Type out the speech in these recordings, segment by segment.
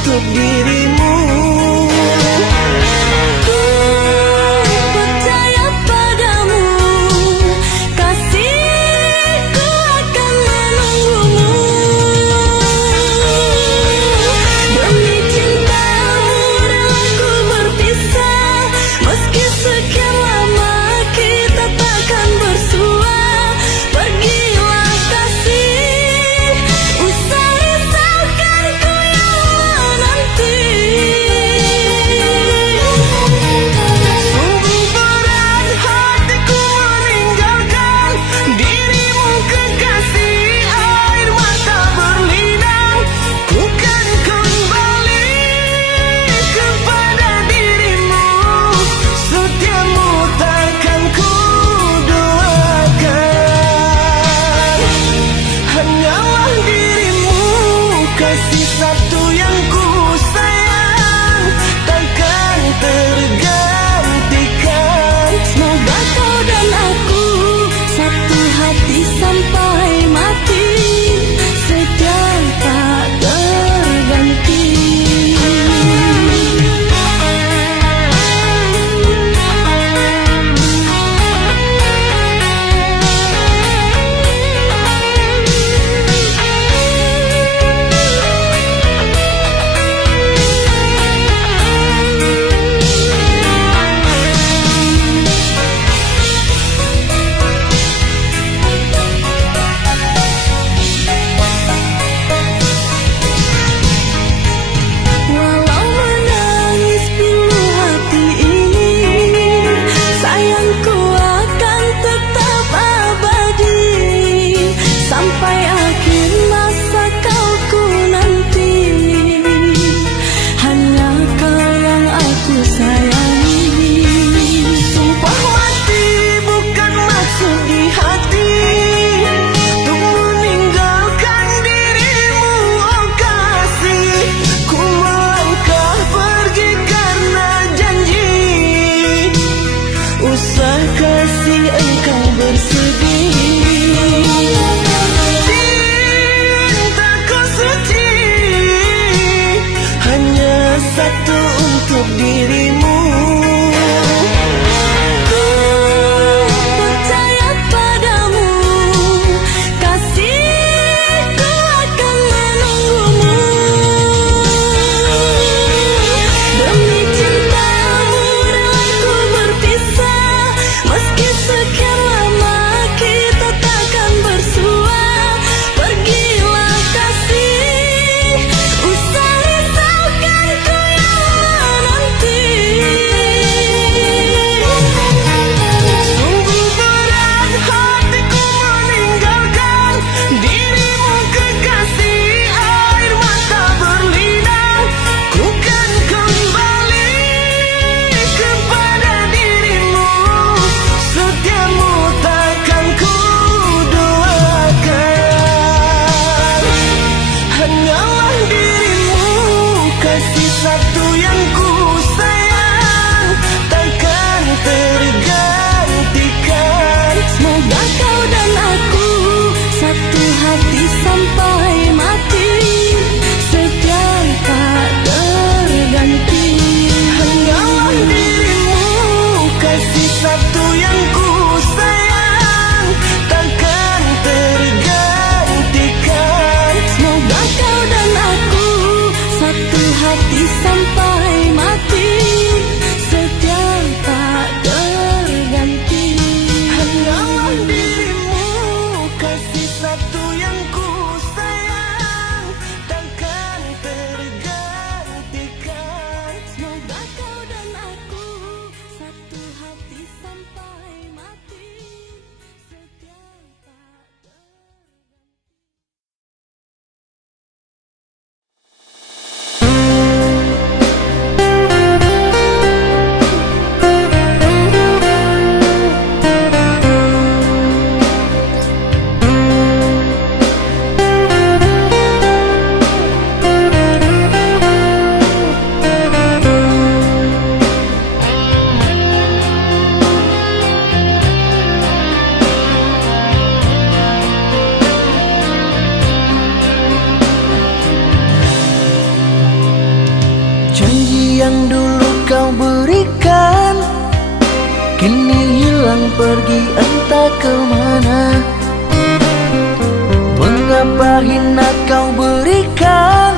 untuk dirimu. Percaya padamu, kasihku akan menunggumu. Demi cintamu relaku berpisah, meski sekian lama kita takkan bersua. Pergilah kasih, usah risaukan ku yang menanti. Sungguh berat hatiku meninggalkan dirimu kekasih, air mata berlinang. Ku kan kembali kepada dirimu, setiamu takkan ku doakan. Hanyalah dirimu, kasih satu yang ku sayang, takkan tergantikan. Semoga kau dan aku satu hati sampai mati, setia tak terganti. Walau menangis pilu hati ini, sayangku akan tetap abadi sampai akhir masa kau ku nanti. Hanya kau yang aku sayangi. Sumpah mati bukan maksud di hati, untuk meninggalkan dirimu, oh kasih. Ku melangkah pergi karena janji, usah kasih engkau bersedih. Cintaku suci, hanya satu untuk dirimu. Percaya padamu, kasihku akan menunggumu. Demi cintamu relaku berpisah, meski sekian lama kita takkan bersua. Pergilah kasih, usah risaukan ku yang menanti. Sungguh berat hatiku meninggalkan dirimu kekasih, air mata berlinang. Ku kan kembali kepada dirimu, setiamu takkan ku doakan. Hanyalah dirimu, kasih satu yang ku sayang, takkan tergantikan. Semoga kau dan aku satu hati sampai mati, setia tak terganti. Hanyalah dirimu, kasih satu yang ku sayang, takkan tergantikan. Semoga kau dan aku satu hati sampai yang dulu kau berikan kini hilang pergi entah kemana. Mengapa hina kau berikan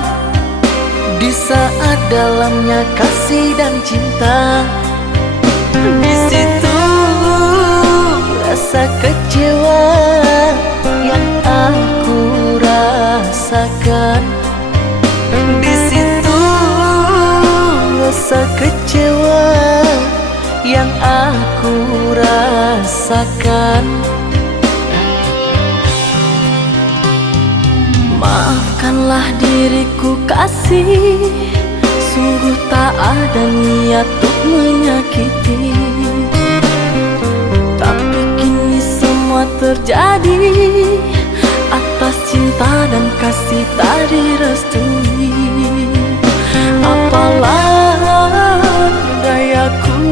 di saat dalamnya kasih dan cinta. Di situ rasa kecewa yang aku rasakan. Di situ rasa kecewa yang aku rasakan. Maafkanlah diriku kasih, sungguh tak ada niat untuk menyakiti. Tapi kini semua terjadi atas cinta dan kasih tak direstui. Apalah dayaku,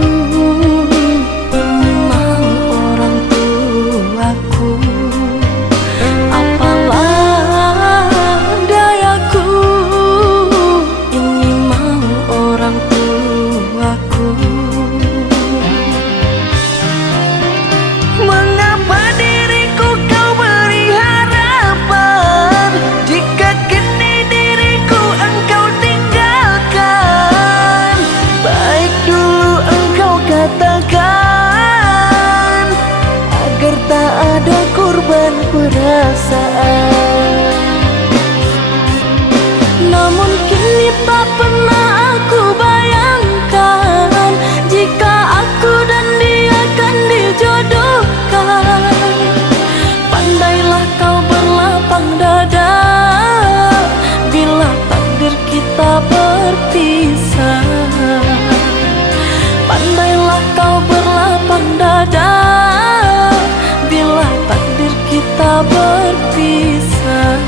ini mau orang tuaku. Apalah dayaku, ini mau orang tuaku. Mengapa diriku kau beri harapan jika kini diriku engkau tinggalkan? Baik dulu engkau katakan agar tak ada korban perasaan. Namun kini tak pernah aku bayangkan jika aku dan dia akan dijodohkan. Pandailah kau berlapang dada bila takdir kita berpisah. Pandailah kau berlapang dada bila takdir kita berpisah.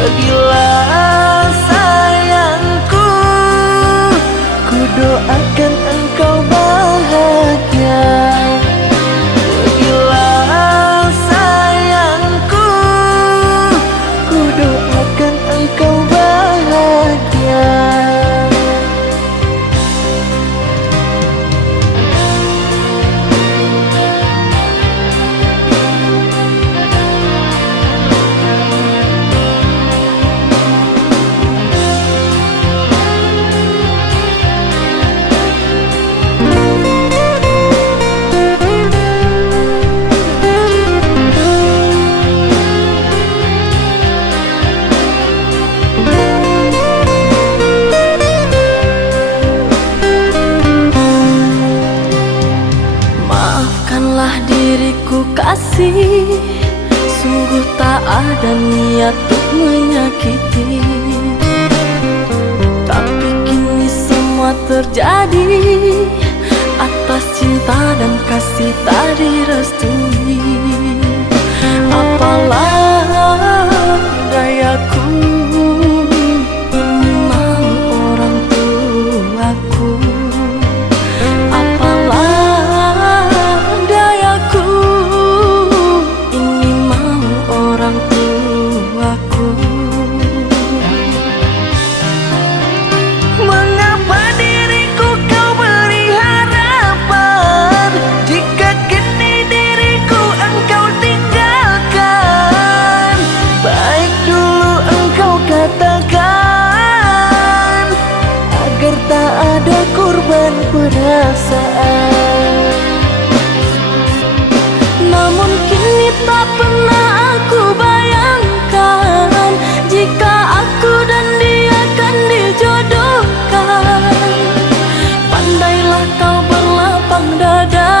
Pergilah sayangku, ku doakan engkau bahagia. Pergilah sayangku, ku doakan engkau bahagia. Maafkanlah diriku kasih, sungguh tak ada niat untuk menyakiti. Tapi kini semua terjadi atas cinta dan kasih tak direstui. Apalah dayaku, ini mau orang tuaku. Apalah dayaku, ini mau orang tuaku. Mengapa diriku kau beri harapan jika kini diriku engkau tinggalkan? Baik dulu engkau katakan agar tak ada korban perasaan. Namun kini tak pernah aku bayangkan jika aku dan dia akan dijodohkan. Pandailah kau berlapang dada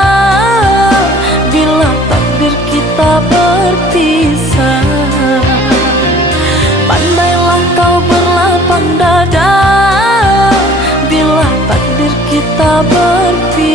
bila takdir kita berpisah. Pandailah kau berlapang dada bila takdir kita berpisah.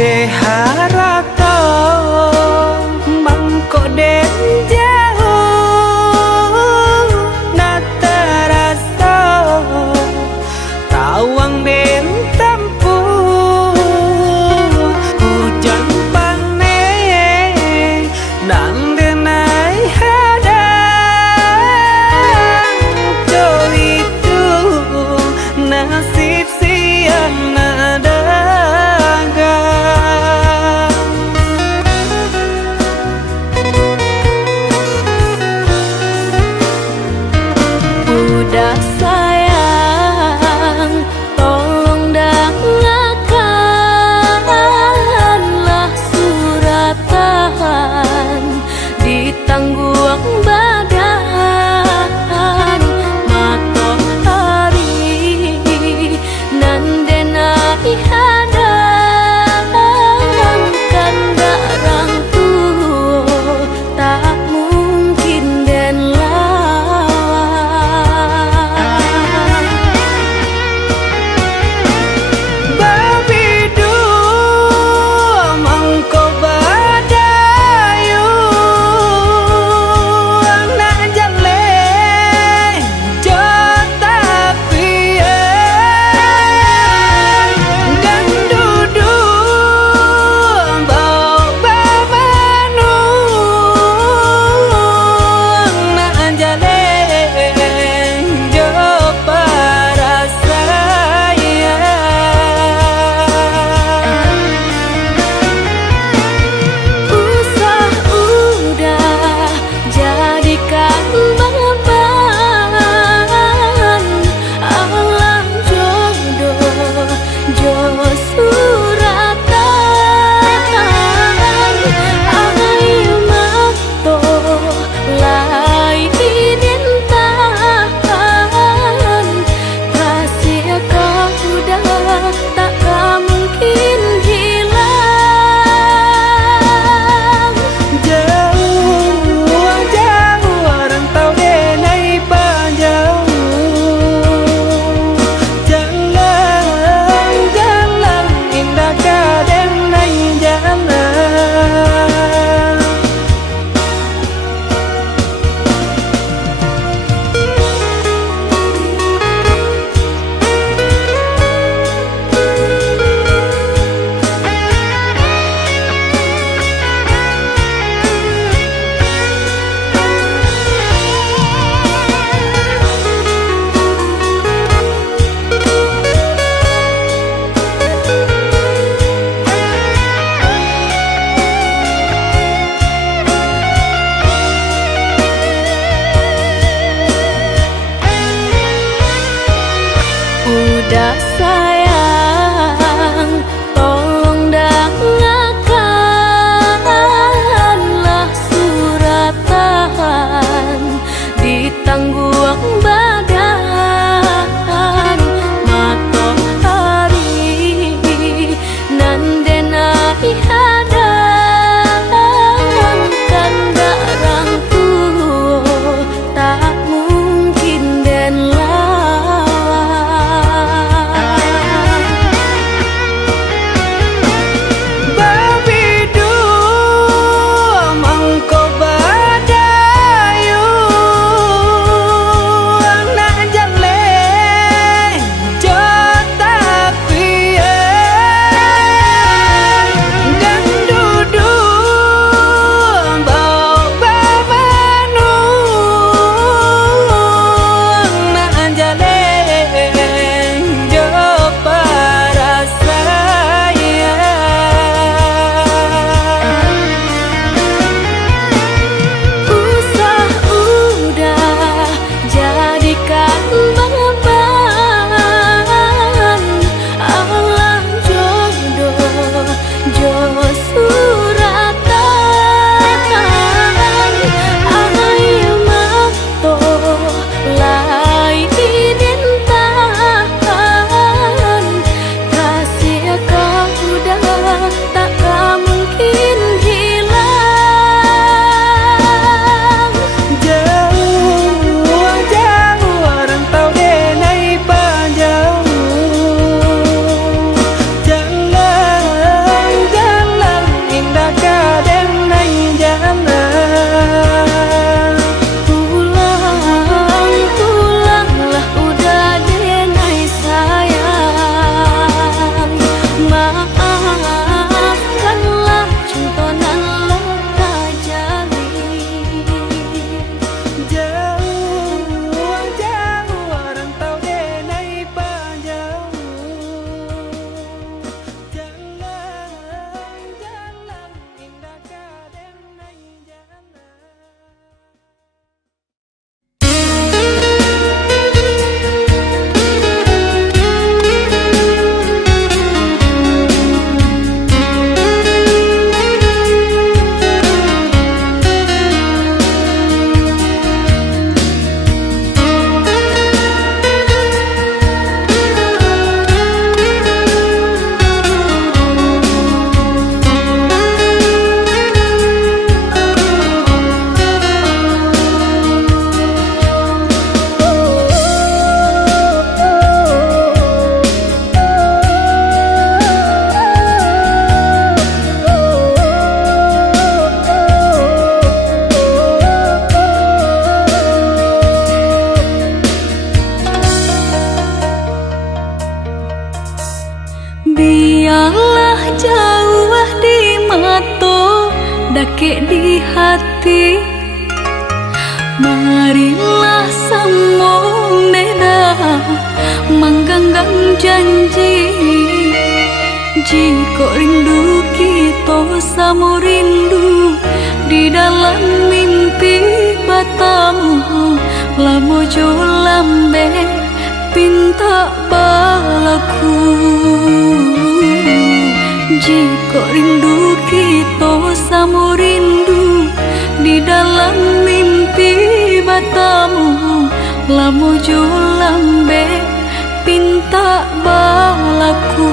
de harato mangko den jauh na terasa tawang den tempuh hujan panen nan denai hadang jo itu nasib siang nada Udah sayang, tolong dengarkanlah suratan di tangguang badan matahari nan denai hadang kandarang tuh tak mungkin den Udah sayang, tolong dengarkanlah suratan di tangguang badan matahari nan denai hadang kandarang tuh tak mungkin den lawan. ke di hati. Marilah sambung neda menggenggam janji. Jika rindu kita sama rindu di dalam mimpi batamu, lamo jo lambe pinta balaku. Jika rindu kita sama rindu di dalam mimpi batamu, lamo jo lambe pinta balaku.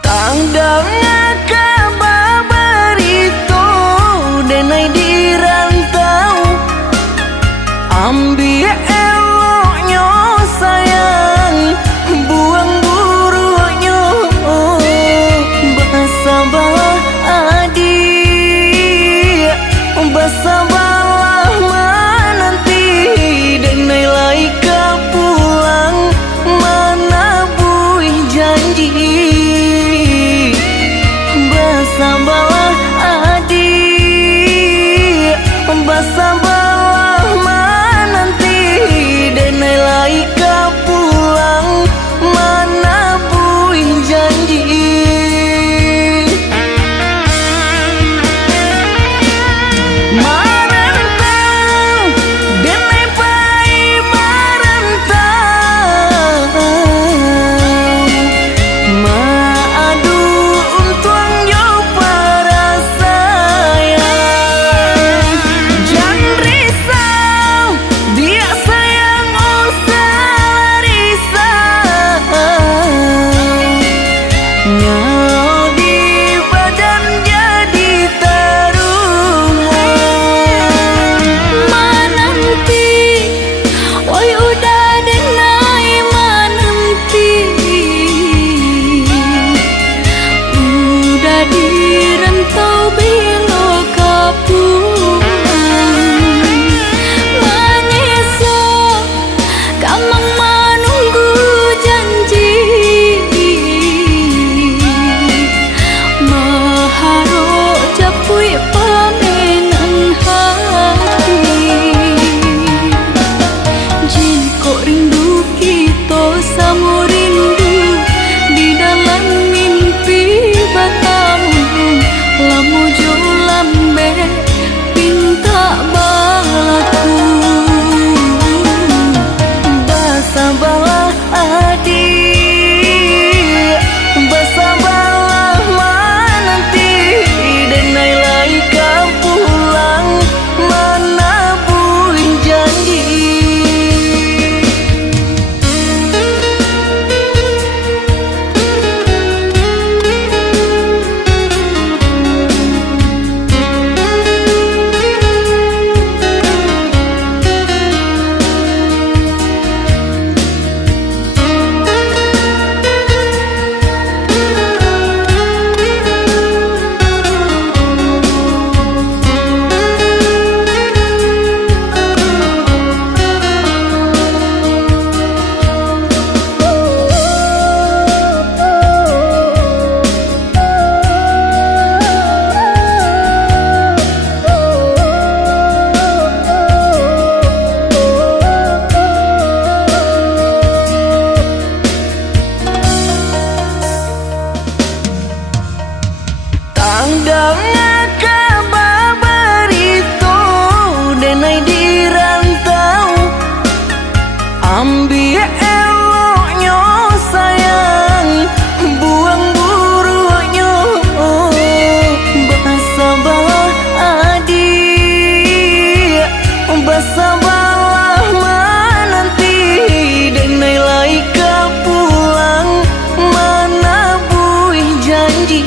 Tanggalnya kabar itu denai di rantau, ambil eloknya sayang, buang buruknya. Bersabarlah adik, bersabarlah menanti, denai laika pulang mana buih janji. Bersabarlah adik, bersabarlah menanti, denai laika pulang mana buih janji. Marantau, denai pai marantau, maadu untuang yo para sayang. Jangan risau, dia sayang usah risau. Nyawa di badan jadi taruhan. Mananti, oi udah denai mananti, udah di rantau bilo kapulang. Menyesal kamang menunggu janji, maharo japui pamenan hati. Jika rindu kita sama rindu di dalam mimpi batamu, lamo jo lambe pinta balaku. Bersabarlah adik, bersabarlah menanti, denai laika pulang mana buih janji. Tanggalnya kabar itu denai di rantau, ambil eloknya sayang, buang buruknya. Bersabarlah adik, bersabarlah menanti, denai laika pulang mana buih janji.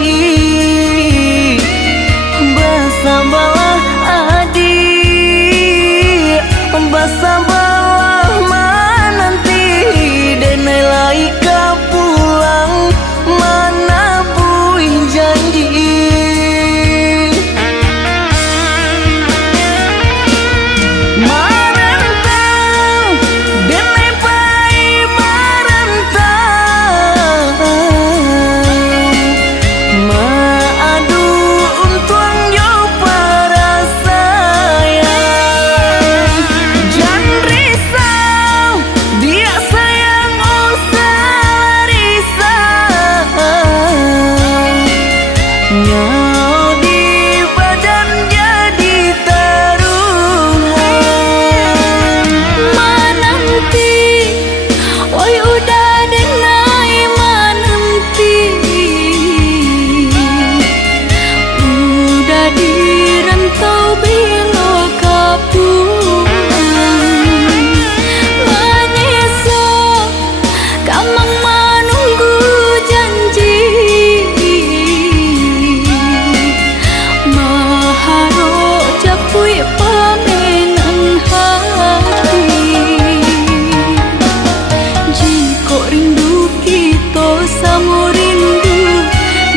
Nyawa di badan jadi taruhan. Menanti, oi udah denai menanti. Udah di rantau bilo kapungan. Menyesal kamang menunggu janji. Maharo japui pamenan hati. Jika rindu kita sama rindu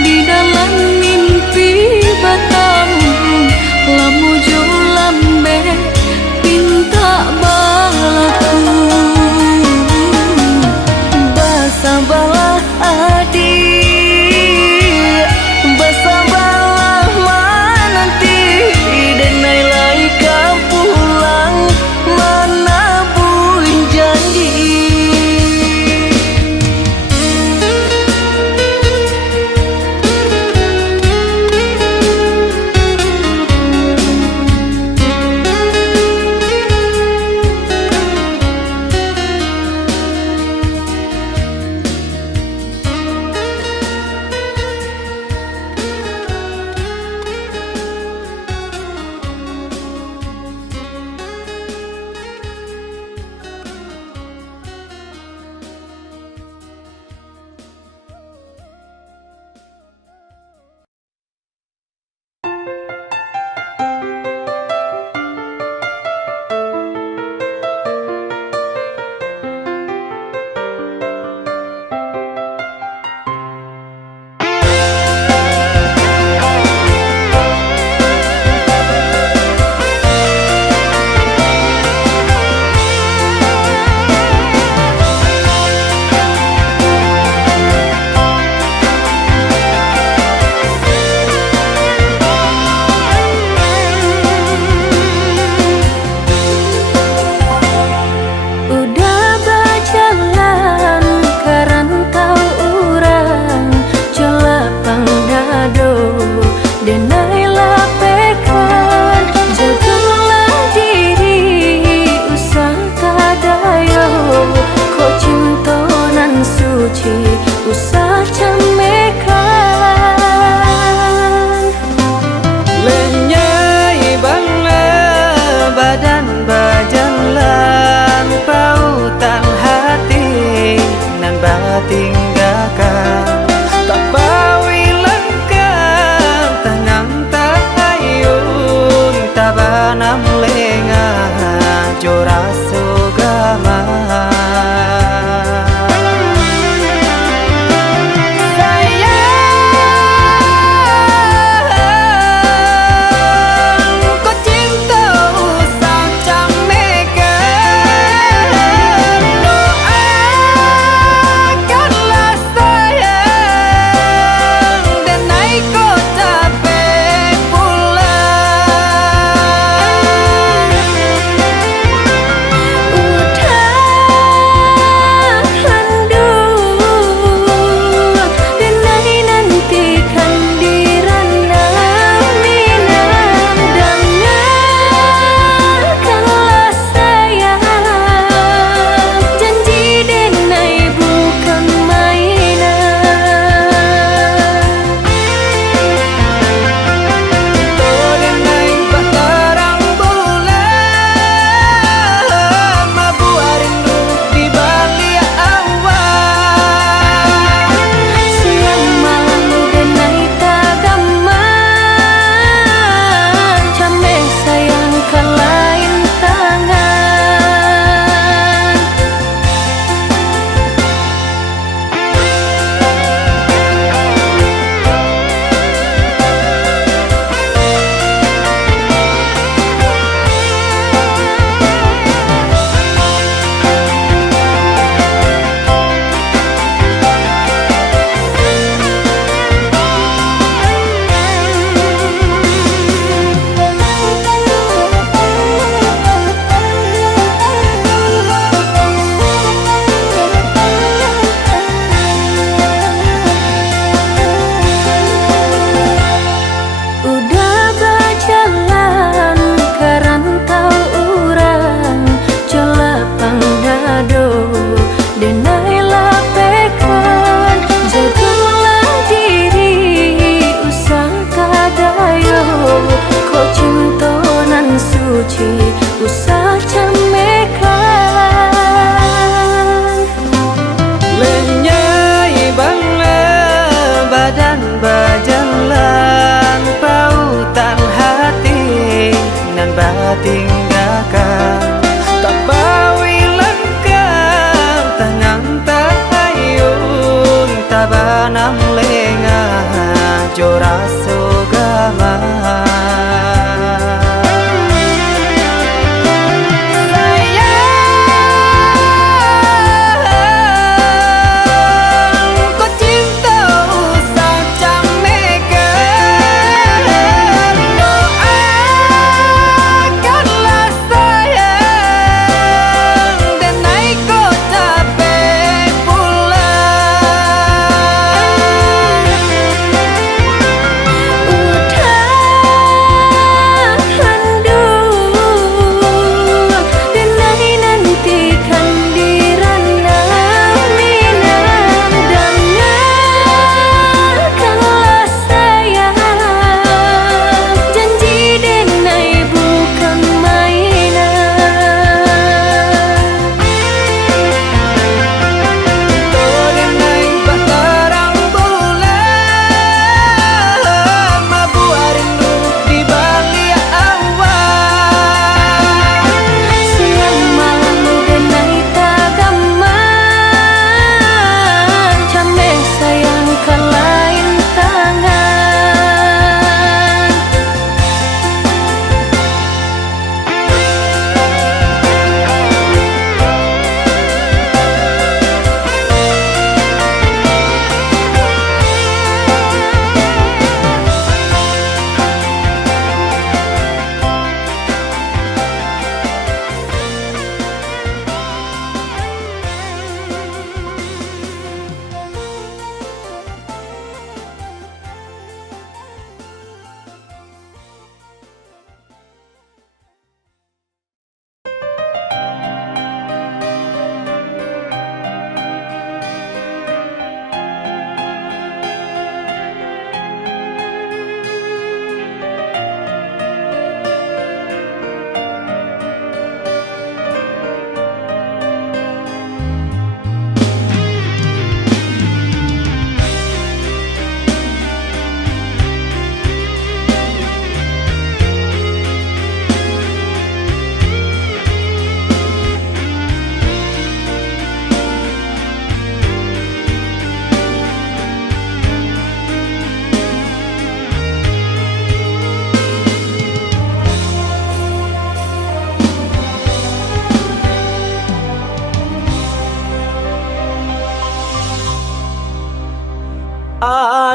di dalam mimpi batamu. Lamu jo lambe pinta balaku. Basabalah adik, basabalah menanti. Denai lai kau pulang menabuh janji. Udah berjalan ke rantau urang jelapang dado denai lapekan. Jagalah diri usah kadayo, kok cinta nan suci usah camekan. Lenyai bangla badan bajanlan pautan hati nan batinggakan. Tak bawi lengkap tanang tak ayun tabanam lenga jora sugama.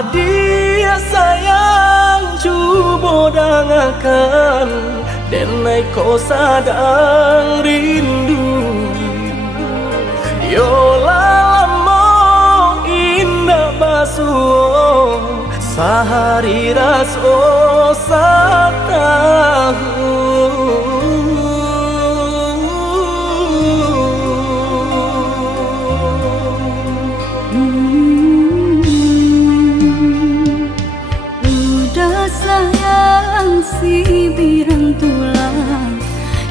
Adia sayang cuba dangakan denai ko sadang rindu. Yola lamo indah basuh sehari raso satahu. Udah sayang si birang tulang,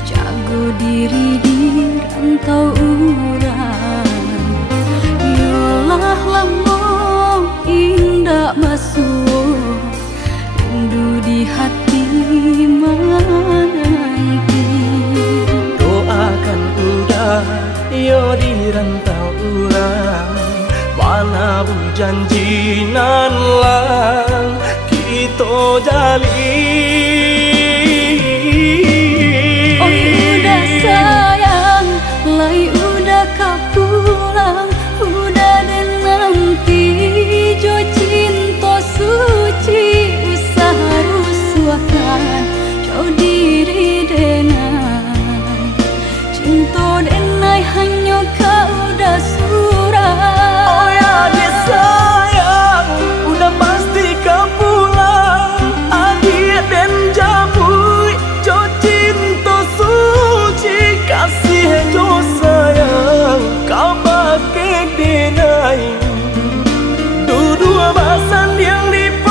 jago diri di rantau urang. Yolah lamo indah basuh rindu di hati menanti. Doakan udah yo di rantau urang, mana bu janji nan lang kita jalin. Oh udah sayang, lai udah kapulang, udah dan nanti jo cinta suci usaha rusuakan jauh diri denai. Cinta denai hanya kau udah surah. Oh ya dia sayang, udah pasti kau pulang. Adik dan jabui, jo cinta suci kasih jo sayang, kau pakai denai. Dua basan yang dipalangi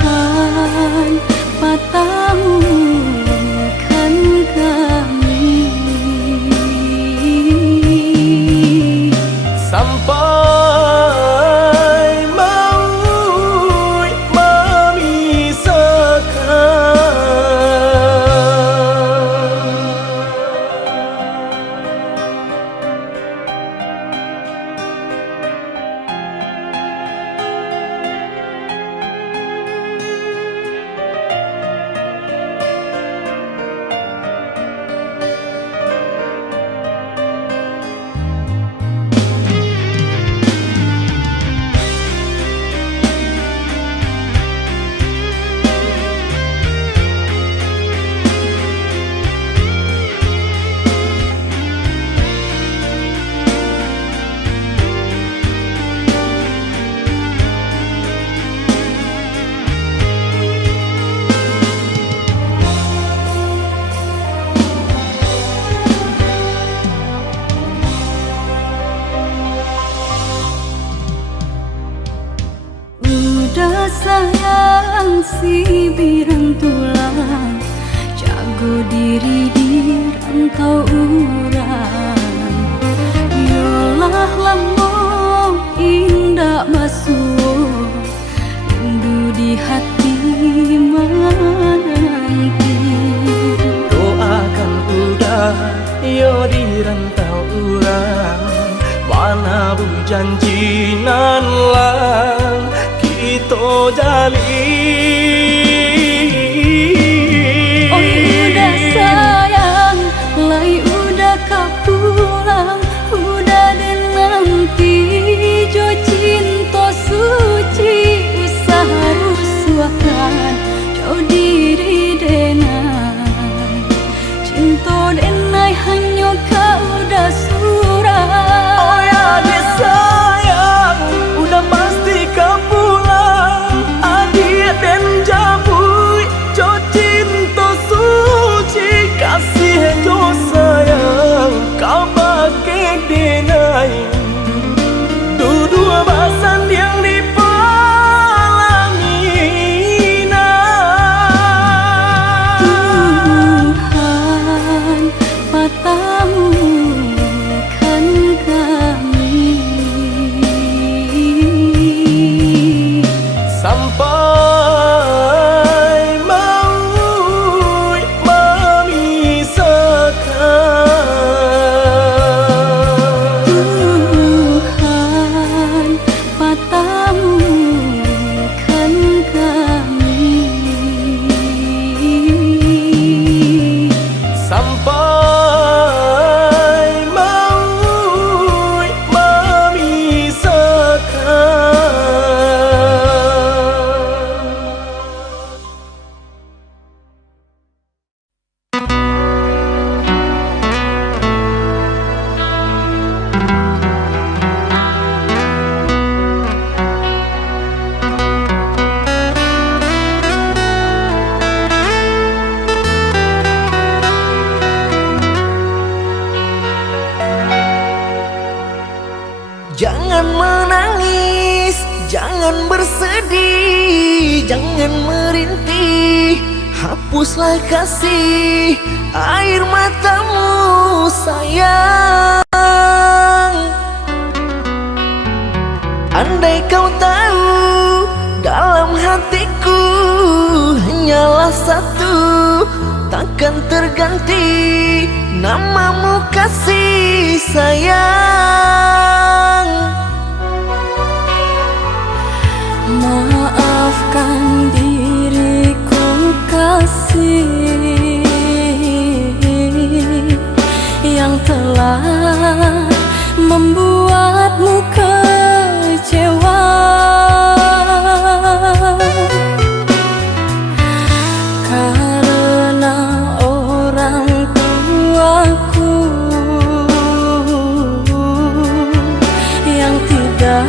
Tuhan patahkan kami sampai maut memisahkan. Udah sayang si birang tulang, jago diri di rantau urang. Yolah lamo indah basuh rindu di hati menanti. Doakan udah yo di rantau urang, mana bu janji nan lang kita jalin. Oh udah sayang, lai udah kapulang, udah dan nanti jo cinta suci usaha rusuakan jauh diri denai. Cinta denai hanya kau udah surah. Oh ya dia sayang, udah pasti kau pulang. Adik dan Jangan menangis, jangan bersedih, jangan merintih, hapuslah kasih air matamu sayang. Andai kau tahu dalam hatiku hanyalah satu, takkan terganti namamu kasih sayang. Maafkan diriku kasih yang telah membuatmu kecewa. Karena orang tuaku yang tidak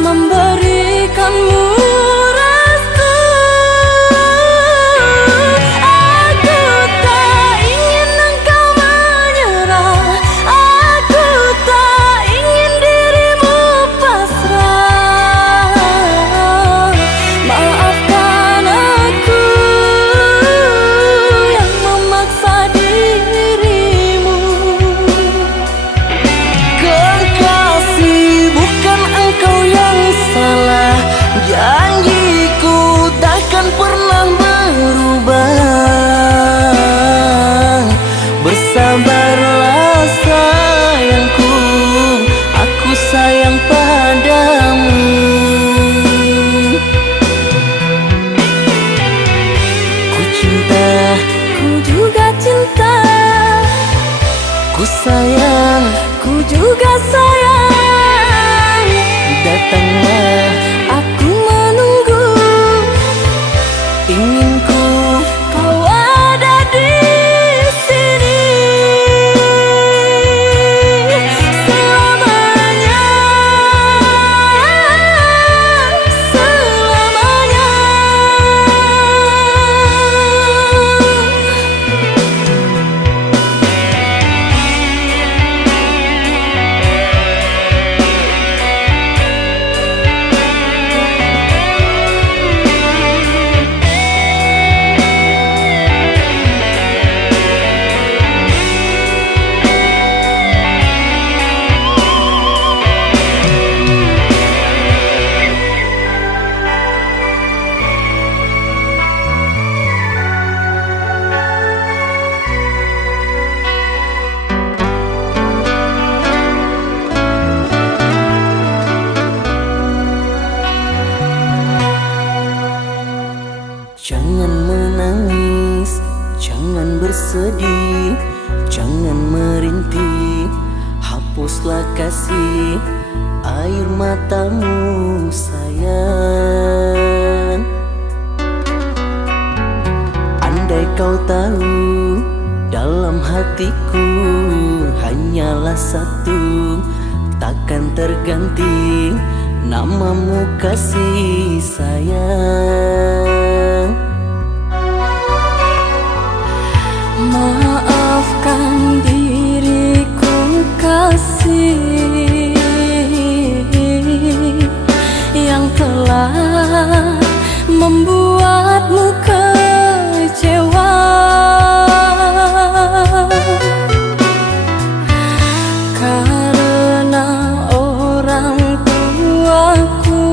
memberikanmu restu. Aku tak ingin engkau menyerah, aku tak ingin dirimu pasrah. Maafkan aku yang memaksa dirimu. Kekasih, bukan engkau yang salah, janjiku takkan pernah berubah. Bersabarlah sayangku, aku sayang padamu. Ku cinta, Ku juga cinta, ku sayang, ku juga sayang. datanglah Aku menunggu, inginku. kau ada di sini selamanya, selamanya. Jangan menangis, jangan bersedih, jangan merintih, hapuslah kasih air matamu sayang. Andai kau tahu dalam hatiku hanyalah satu, takkan terganti namamu kasih sayang. Maafkan diriku kasih yang telah membuatmu kecewa. Karena orang tuaku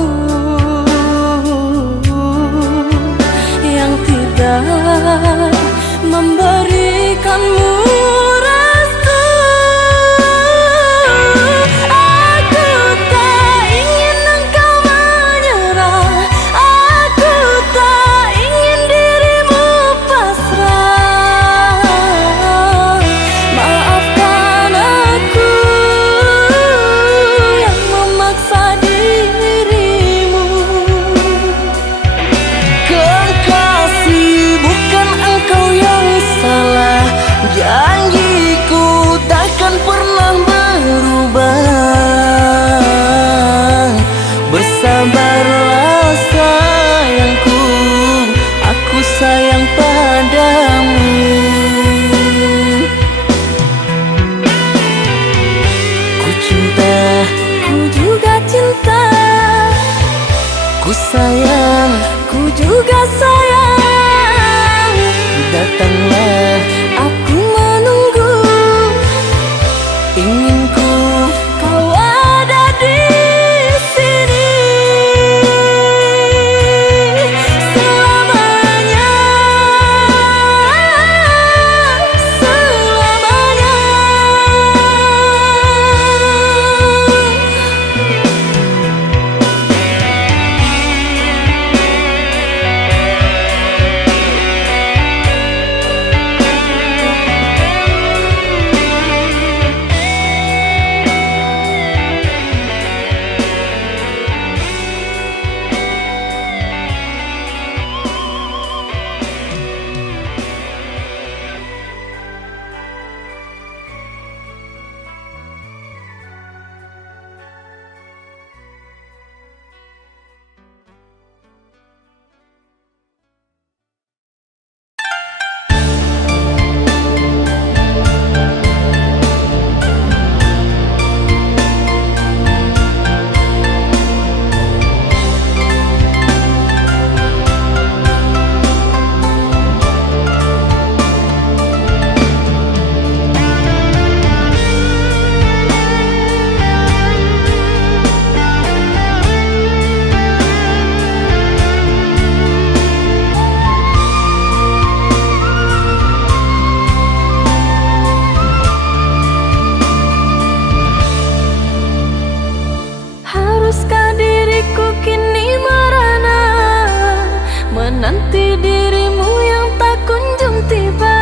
nanti dirimu yang tak kunjung tiba.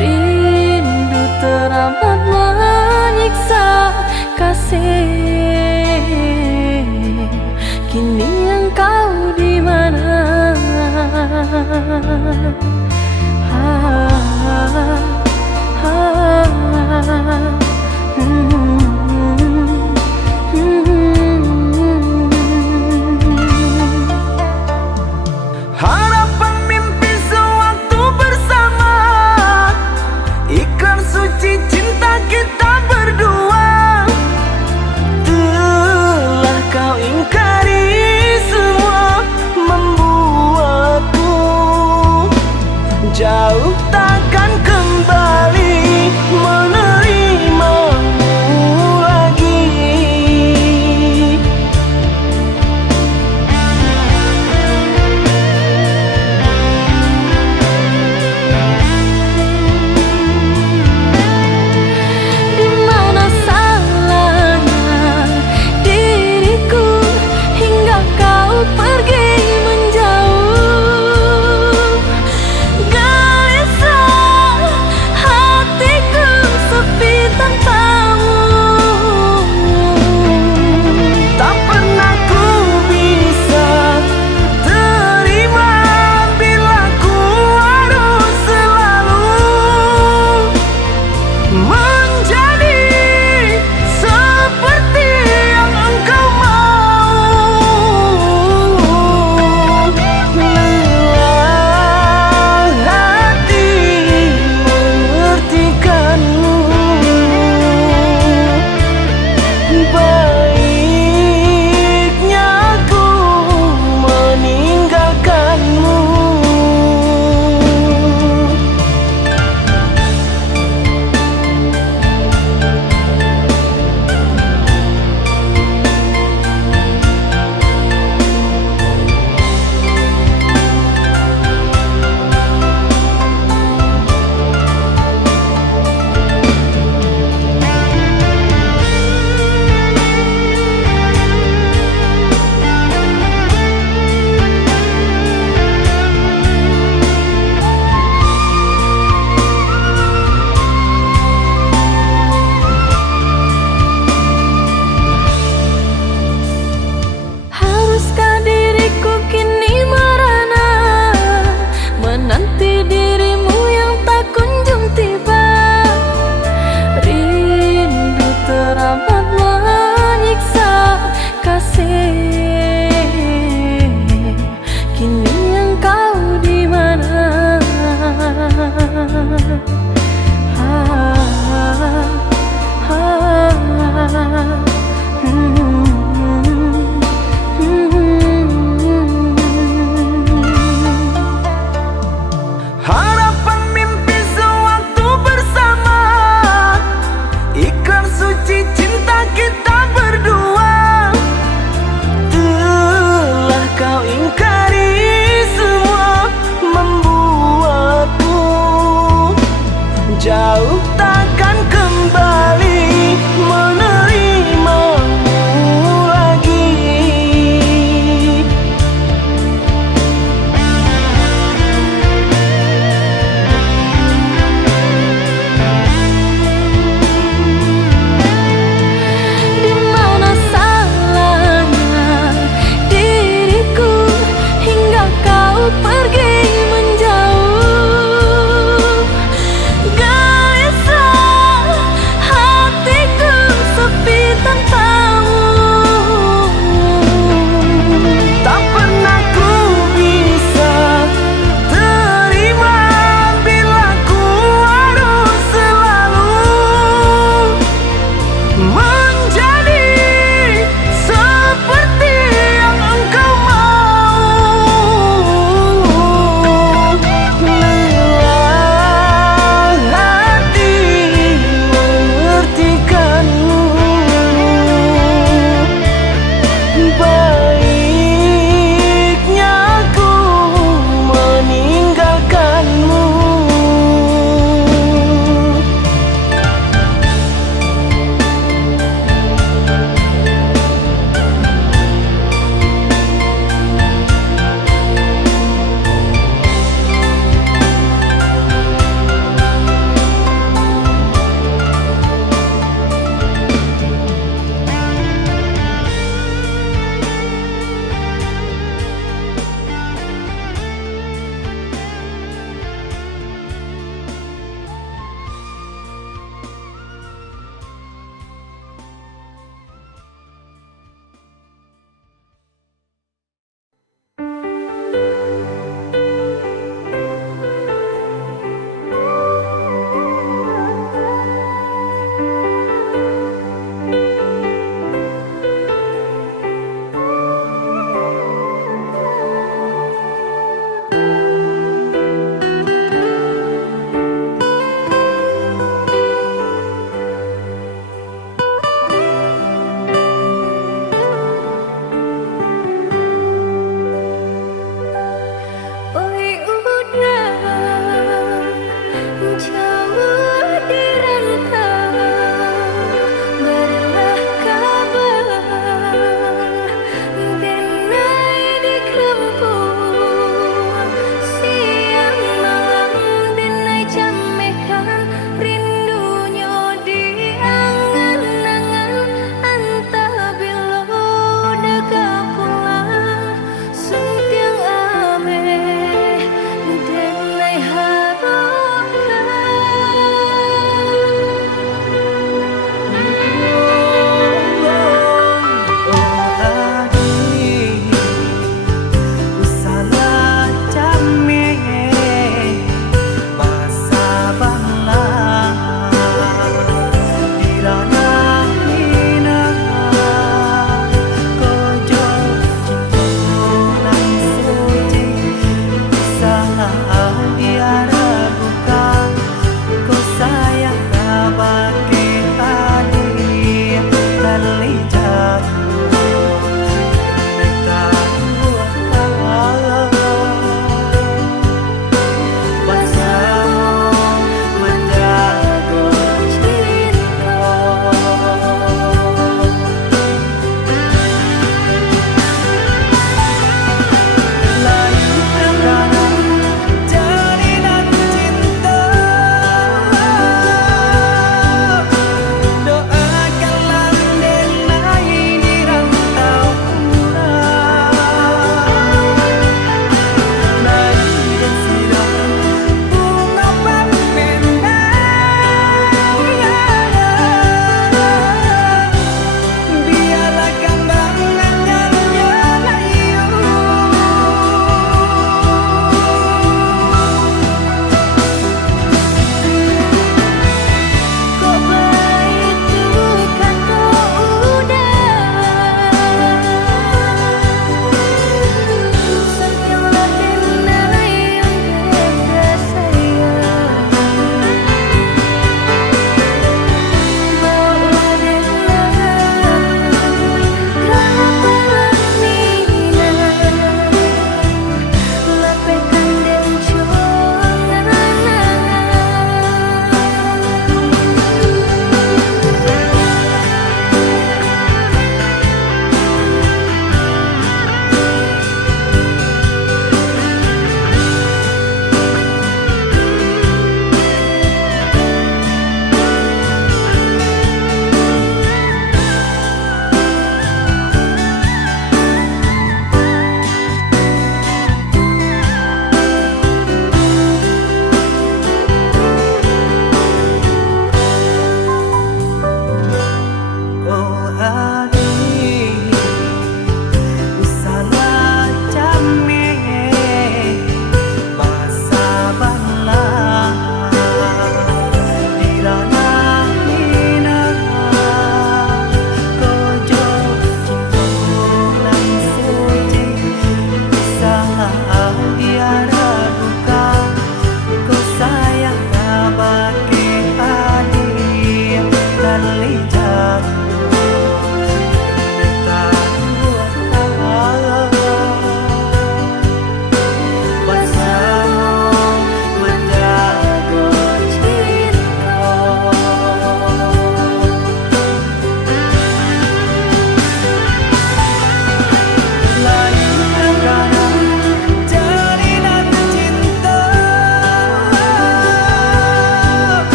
Rindu teramat menyiksa kasih. Kini engkau di mana? Harapan mimpi sewaktu bersama, ikrar suci cinta kita berdua. Telah kau ingkari semua, membuatku jauh takkan kembali menerimamu.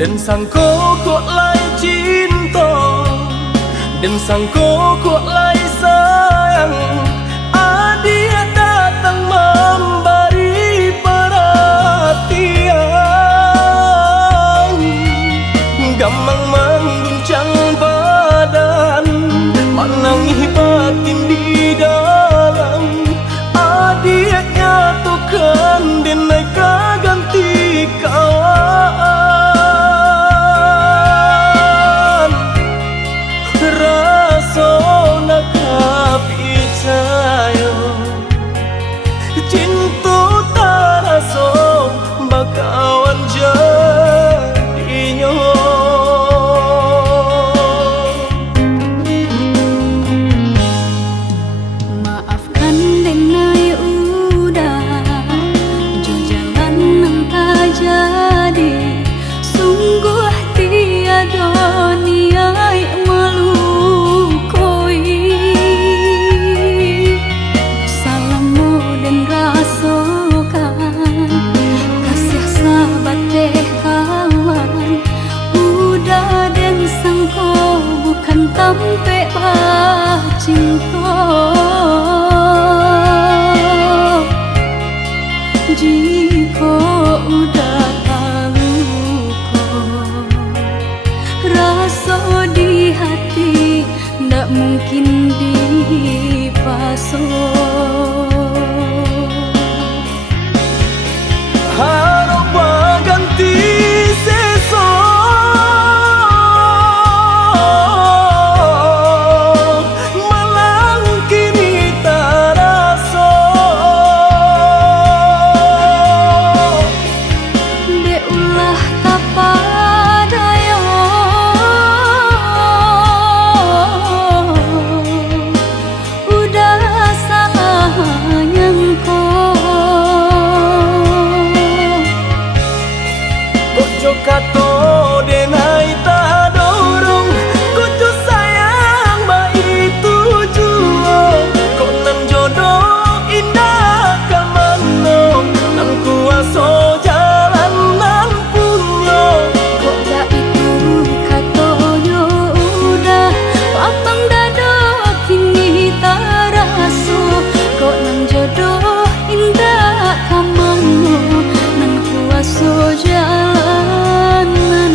Dan sangko kok lai cinta, dan sangko kok lai sayang. Dia datang memberi perhatian, gamang mengguncang badan, menangi batin di dalam. Dia nyatukan denai ganti kawan. Rasa nak percaya cinta tak rasa bakawan jadinya. Maafkan denai udah jo jalan entah jadi. Sungguh tiada niat melukoi. Salamu dan rasakan kasih sahabat teh kawan. Udah dan sangko bukan tampe bah cinta. Jika udah tahu kok rasa di hati ndak mungkin dipasok. Harap ganti sesok, malang kini tak rasa. Beulah tapadaya udah salah nyangko. Kojo kato denai tak dorong, kojo sayang ba itu jua. Kok nan jodoh indah kamano, nan kuaso jalan nan punyo. Kok dah itu katonyo udah papang dado kini tak raso. Kok nan jodoh indah kamano, nan kuaso jalan nan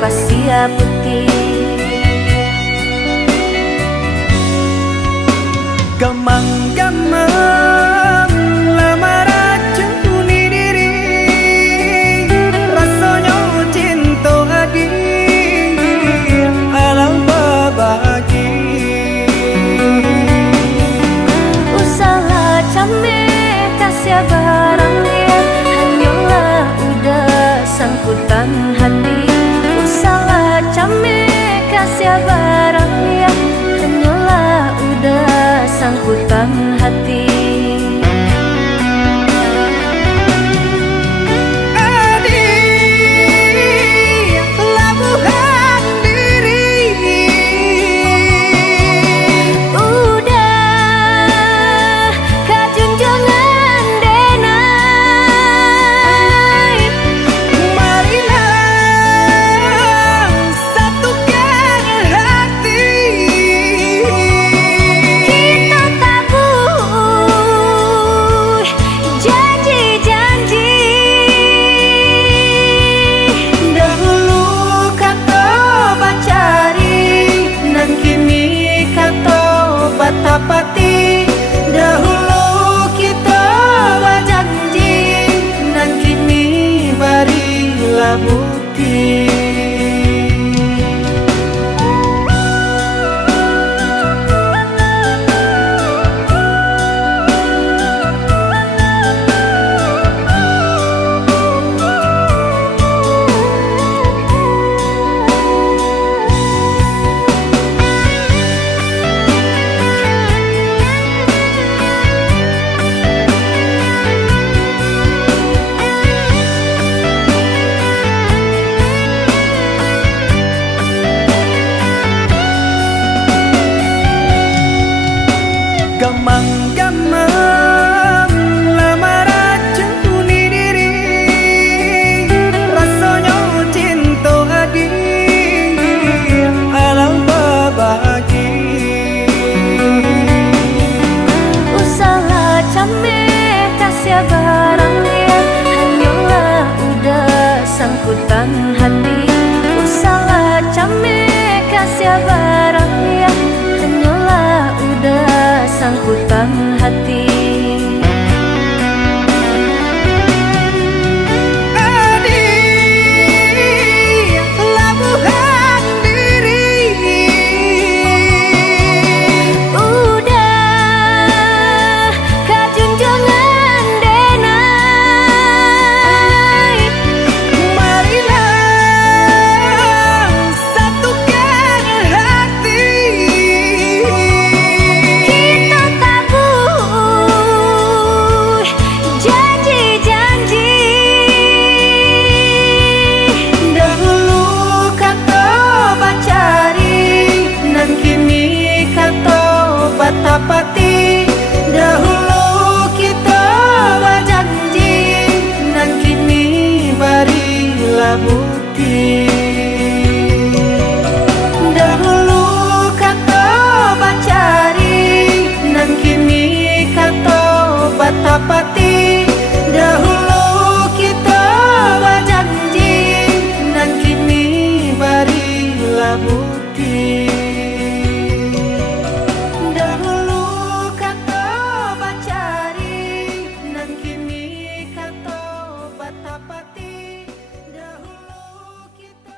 pasir putih. Gamang-gamang lamar acuni diri, rasanya cinta lagi alam berbagi. Usaha came kasih barang ya, hanyalah udah sangkutan hati. Usaha came kasih barang ya, hanyalah udah sangkutan hati. Tapati dahulu kita berjanji, dan kini berilah bukti. Gamang-gamang lamar acuni diri, rasanya cinta lagi alam berbagi. Usaha came kasih barang ya, hanyalah udah sangkutan hati. Usaha came kasih barang ya, hanyalah udah sangkutan hati. Tapati dahulu kita berjanji, dan kini berilah bukti. Dahulu kata bacari, dan kini kata batapati. Dahulu kita berjanji, dan kini berilah bukti. Tapati dahulu kita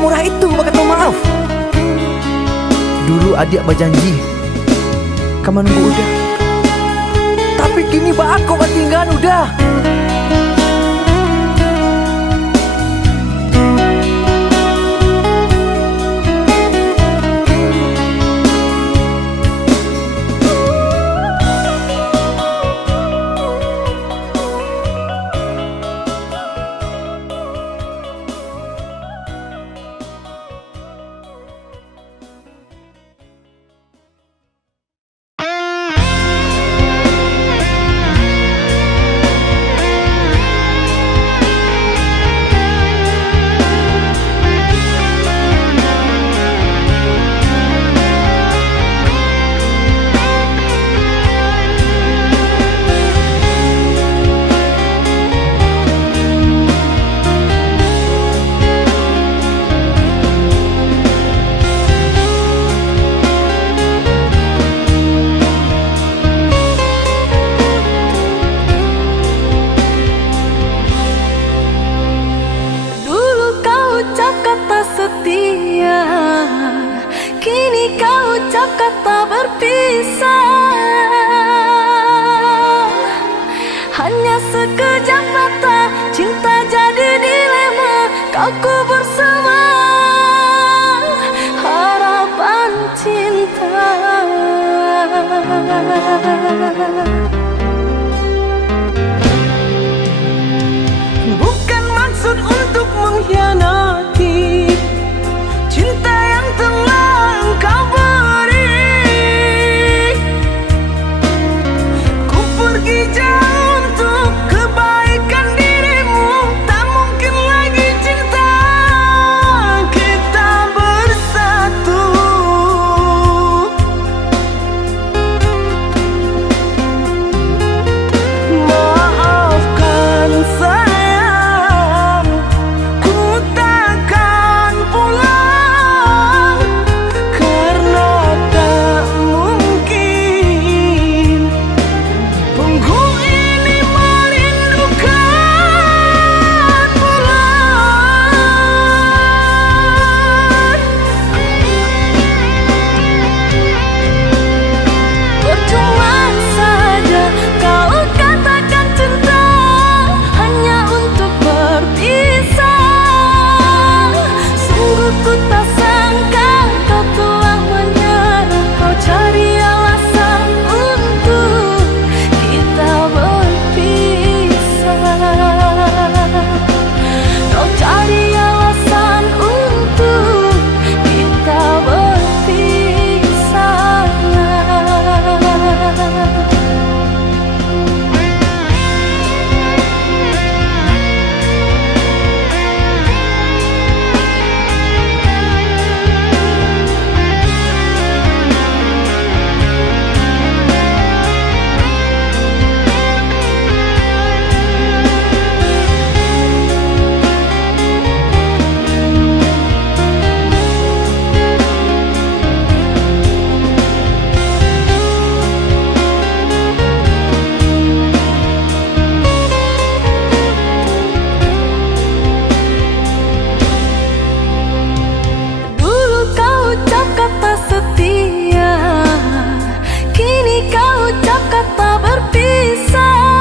semurah itu berkata maaf. Dulu adik berjanji kamu nunggu udah, tapi kini aku tinggal udah. Bukan maksud untuk mengkhianati cinta yang telah engkau beri. Ku pergi jauh untuk kebaikan dirimu, tak mungkin lagi cinta kita bersatu. Maafkan sayang, ku takkan pulang karena tak mungkin. Punggu ini merindukan bulan. Percuma saja kau katakan cinta hanya untuk berpisah. Sungguh ku tak sangka kau telah menyerah. Kau cari alasan untuk kita berpisah. Kau cari alasan untuk kita berpisah. Dulu kau ucap kata setia, kini kau ucap kata berpisah.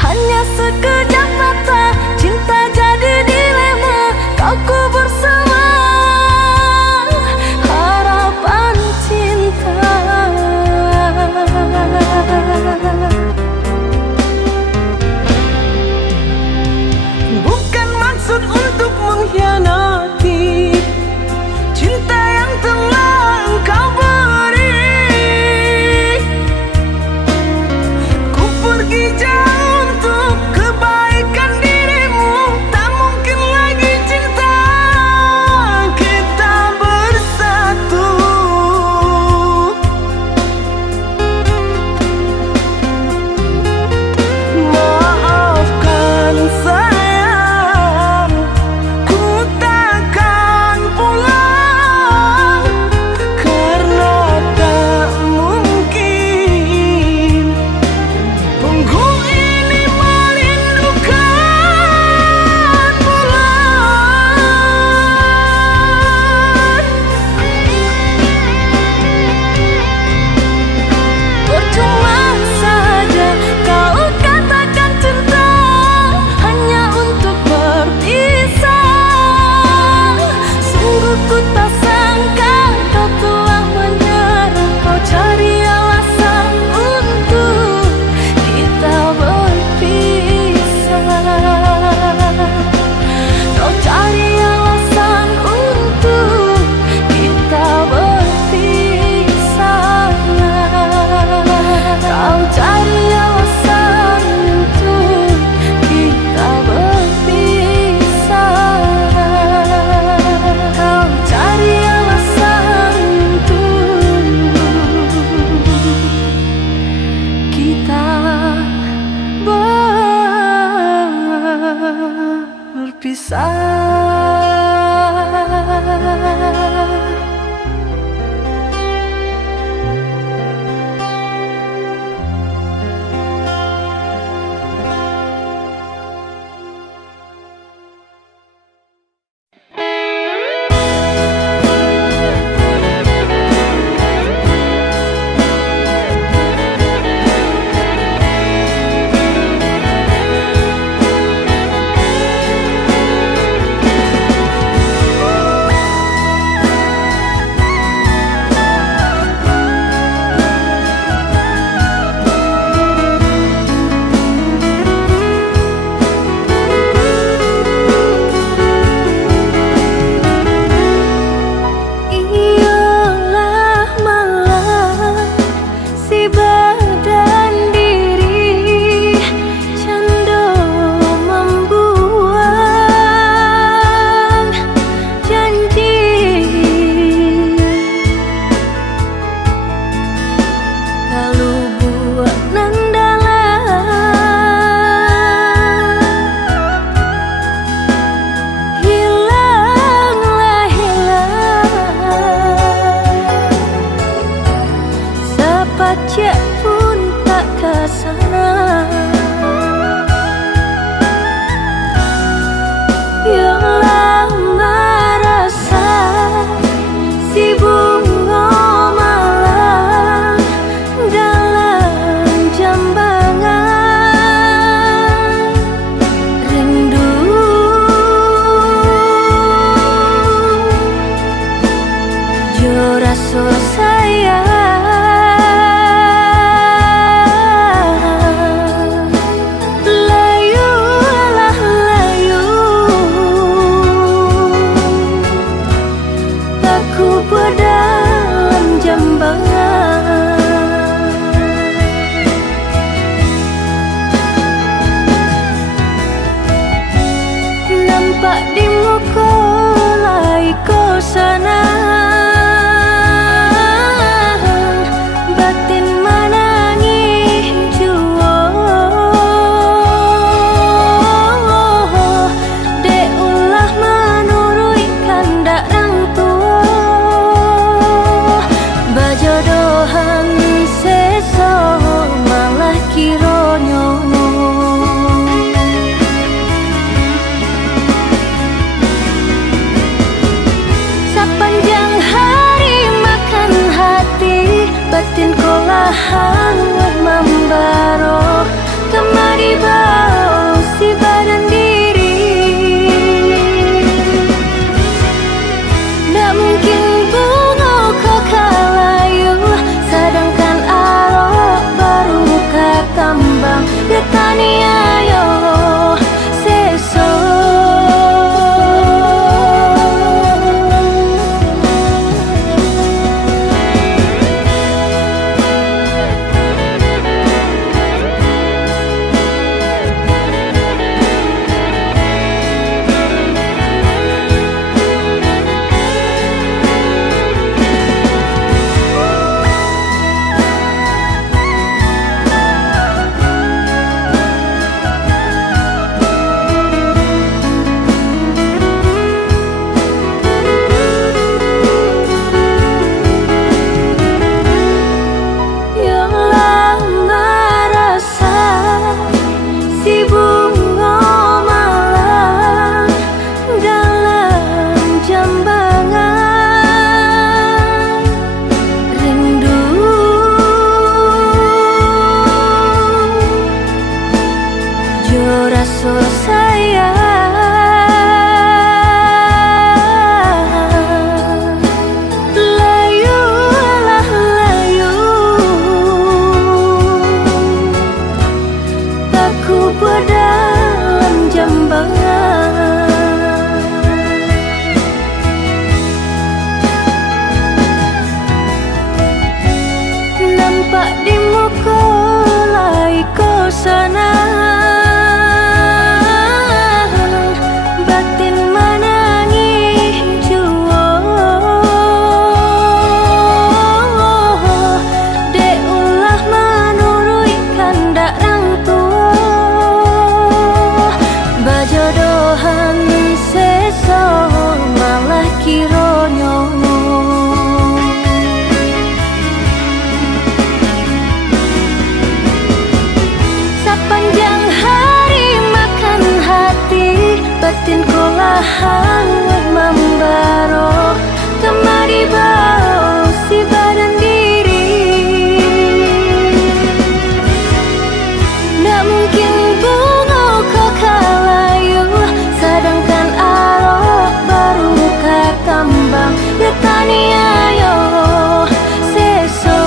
Hanya sekejap mata, cinta jadi dilema. Kau kubur semua harapan cinta. Bukan maksud untuk mengkhianati cinta yang telah engkau beri. Ku pergi jauh untuk kebaikan dirimu, tak mungkin lagi cinta kita bersatu. Maafkan sayang, ku tak berpisah. Cek pun tak kesana. Yang lama rasa si bunga malam dalam jambangan rindu. Jo rasa sayang nampak di muka laiku sana. Batin menangis jua dek ulah menurui kandak rang tua. Bajodohan seso malah kironyo. Sepanjang hari makan hati, batin kolah hangat membaro. Kemari bau si badan diri. Tak mungkin bunga kau kalayu, sedangkan arok baru kekambang. Getani ayo seso. Lan seso malah kironyo sepanjang hari makan hati batinku lahan membaro kemari bau si badan diri. Nggak mungkin bunga kau kalayu sedangkan arok baru kekambang detania yo seso.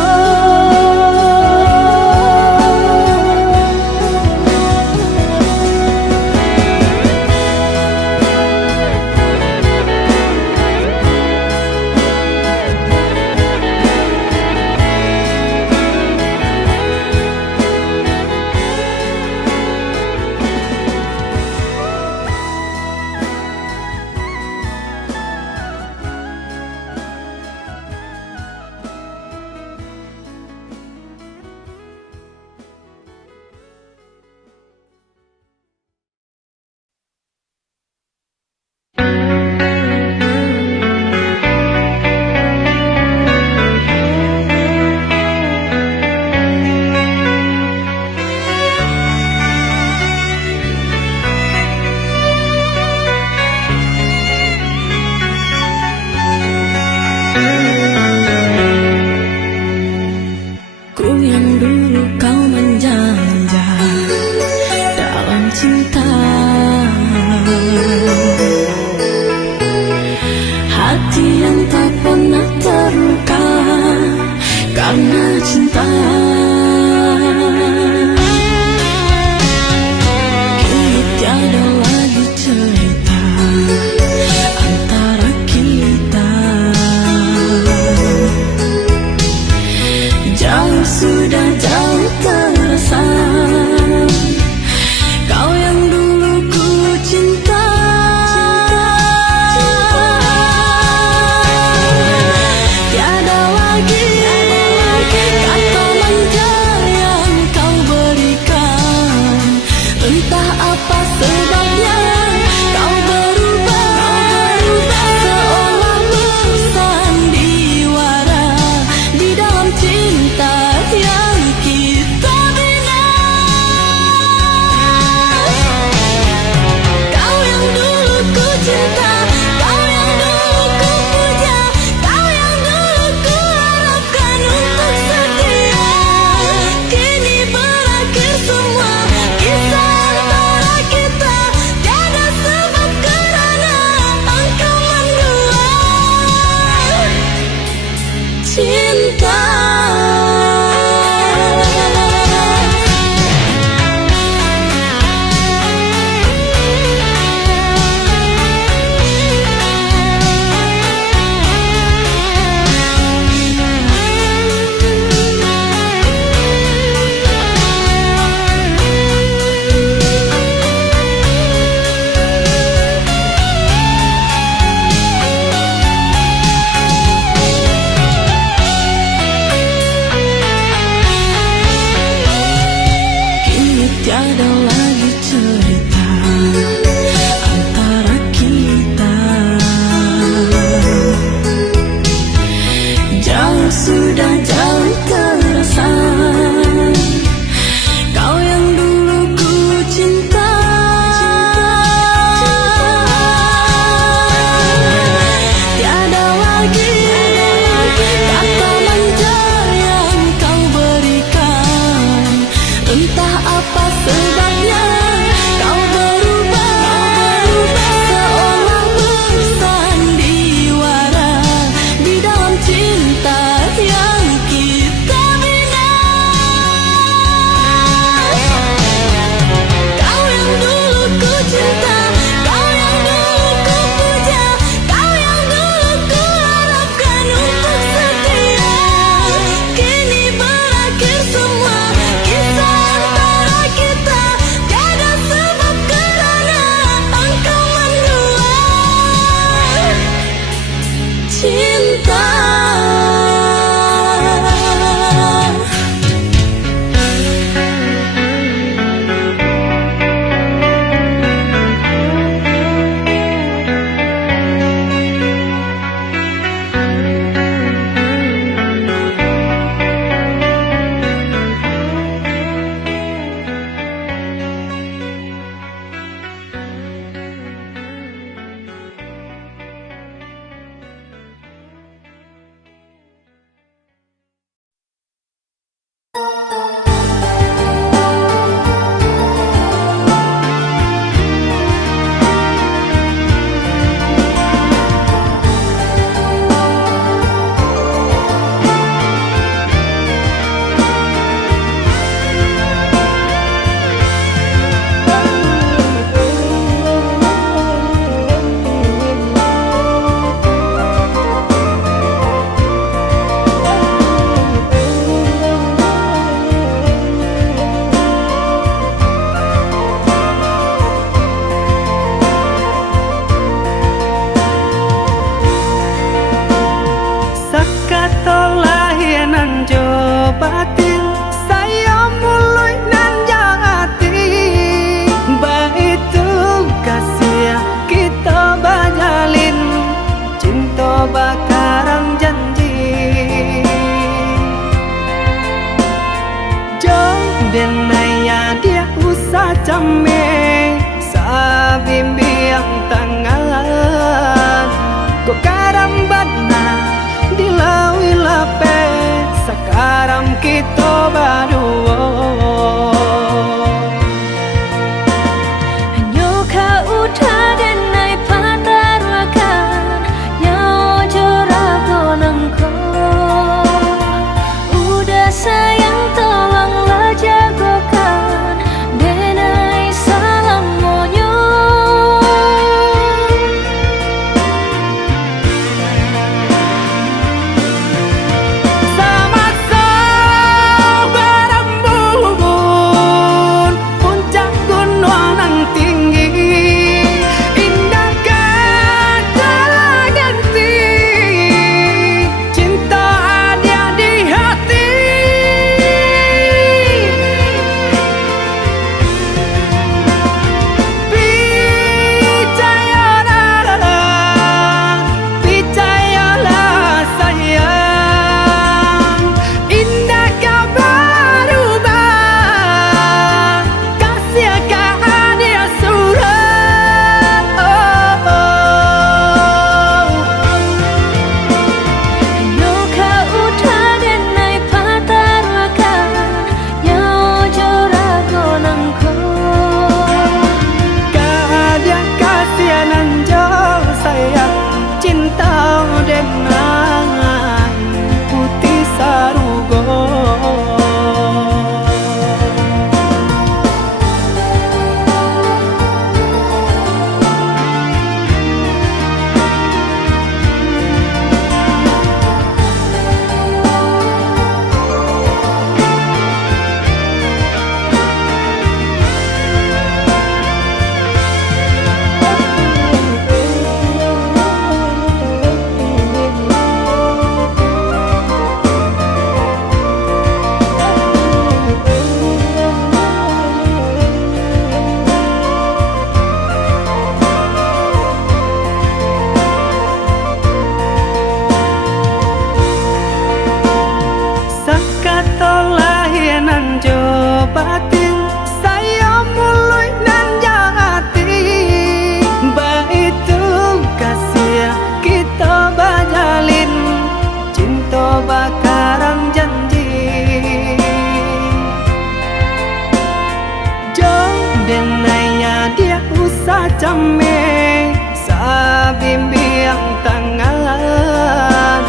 rame sa bimbiang tangan,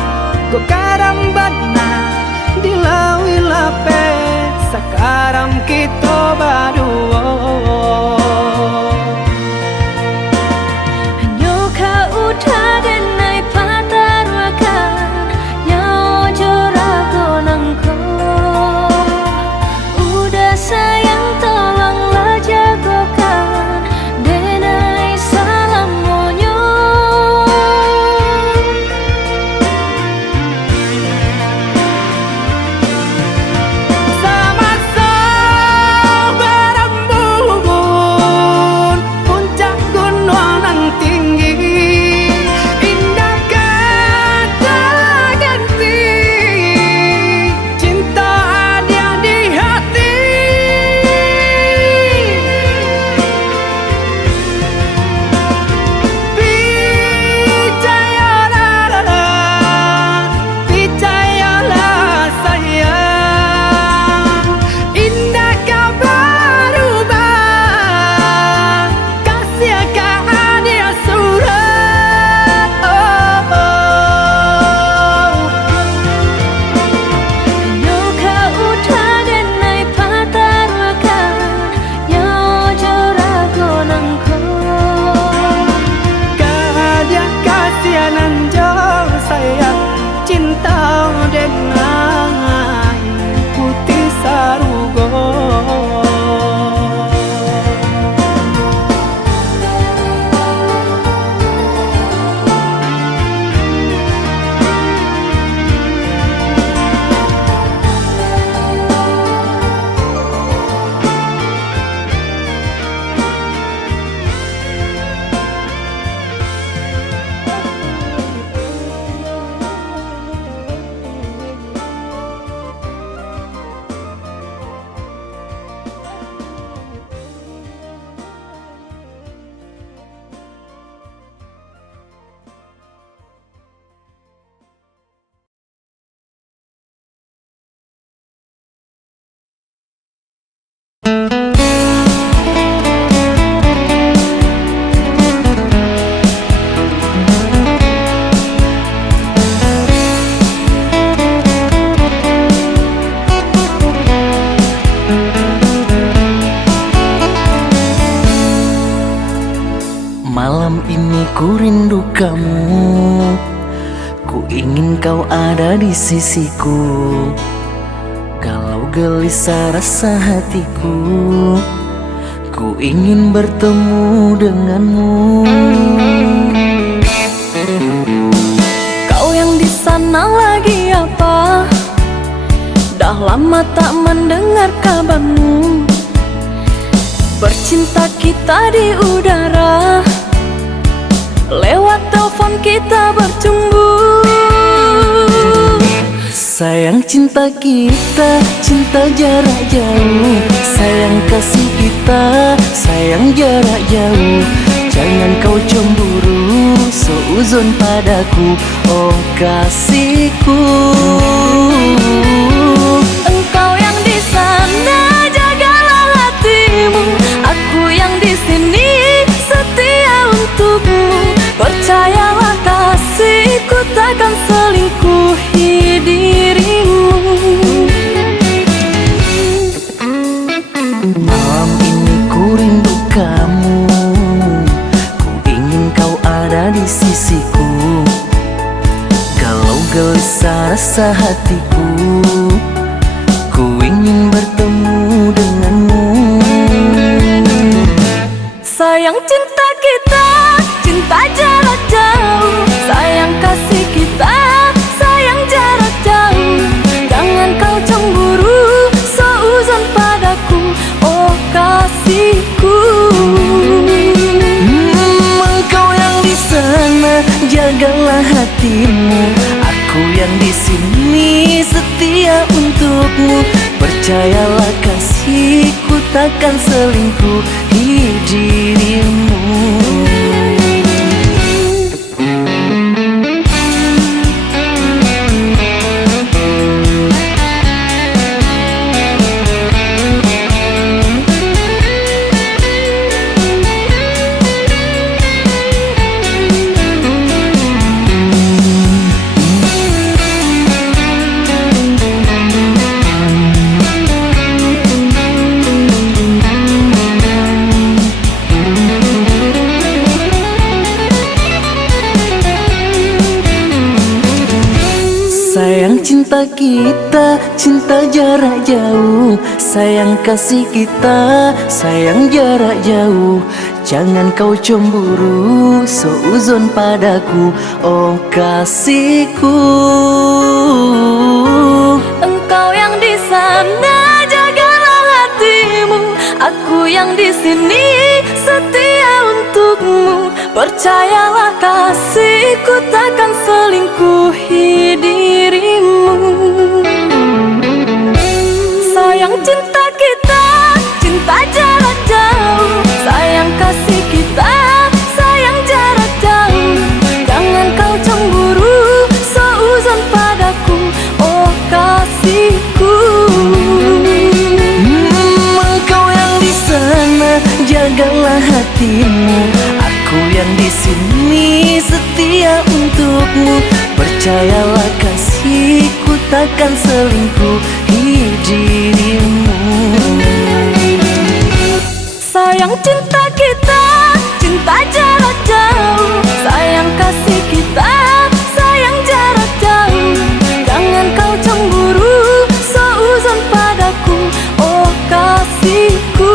ko karambat na dilawi lape sakaram kito baduo. Hanyo ka utagan ay patarwakan Nyaw jorago nangko. Udah sayang tolonglah jagokan Denai salam monyo. Sama-sama berembun puncak gunung nan tinggi, indah kata ganti cinta ada di hati. Percayalah sayang, indah kau berubah, kasih kau hadiah surat. Hanyo ka utagan ay patarwakan Nyaw jorago nangko. Kehadiah kasihanan jauh sayang, cinta dengan putih sarugo. Malam ini ku rindu kamu, ku ingin kau ada di sisiku. Kalau gelisah rasa hatiku, ku ingin bertemu denganmu. Kau yang di sana lagi apa? Dah lama tak mendengar kabarmu. Bercinta kita di udara, lewat telepon kita bercumbu. Sayang cinta kita, cinta jarak jauh. Sayang kasih kita, sayang jarak jauh. Jangan kau cemburu, seuzon padaku, oh kasihku. Engkau yang di sana jagalah hatimu, aku yang di sini setia untukmu. Percayalah kasihku takkan selingkuhi dirimu. Malam ini ku rindu kamu, ku ingin kau ada di sisiku. Kalau gelisah rasa hatiku, ku ingin bertemu denganmu. Sayang cinta kita, cinta jarak jauh. Sayang kasih kita, sayang jarak jauh. Jangan kau cemburu, seuzon padaku, oh kasihku. Engkau yang di sana jagalah hatimu, aku yang di sini setia untukmu. Percayalah kasihku takkan selingkuhi dirimu. Sayang cinta kita, cinta jarak jauh. Sayang kasih kita, sayang jarak jauh. Jangan kau cemburu, seuzon padaku, oh kasihku. Engkau yang di sana, jagalah hatimu. Aku yang di sini, setia untukmu. Percayalah kasihku, takkan selingkuhi dirimu. Sayang cinta kita, cinta jarak jauh. Sayang kasih kita, sayang jarak jauh. Jangan kau cemburu, seuzon padaku, oh kasihku. Engkau yang di sana, jagalah hatimu. Aku yang di sini, setia untukmu. Percayalah kasihku, takkan selingkuhi dirimu. Sayang cinta kita, cinta jarak jauh. Sayang kasih kita, sayang jarak jauh. Jangan kau cemburu, seuzon padaku, oh kasihku.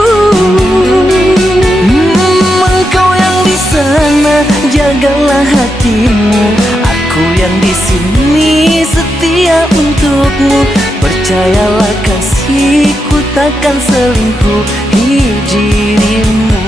Engkau yang di sana, jagalah hatimu. Aku yang di sini, setia untukmu. Percayalah kasihku, takkan selingkuhi dirimu.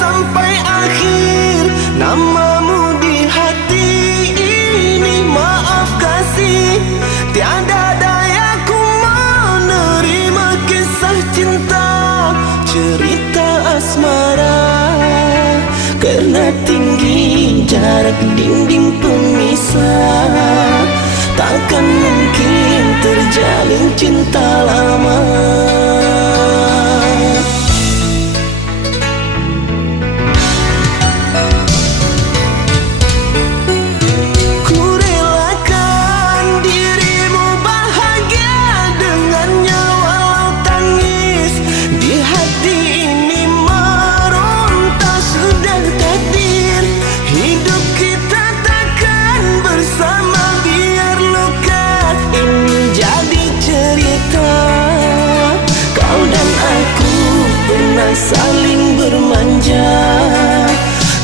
Sampai akhir namamu di hati ini, maaf kasih, tiada dayaku menerima kisah cinta, cerita asmara. Karena tinggi jarak dinding pemisah, takkan mungkin terjalin cinta lama. Saling bermanja,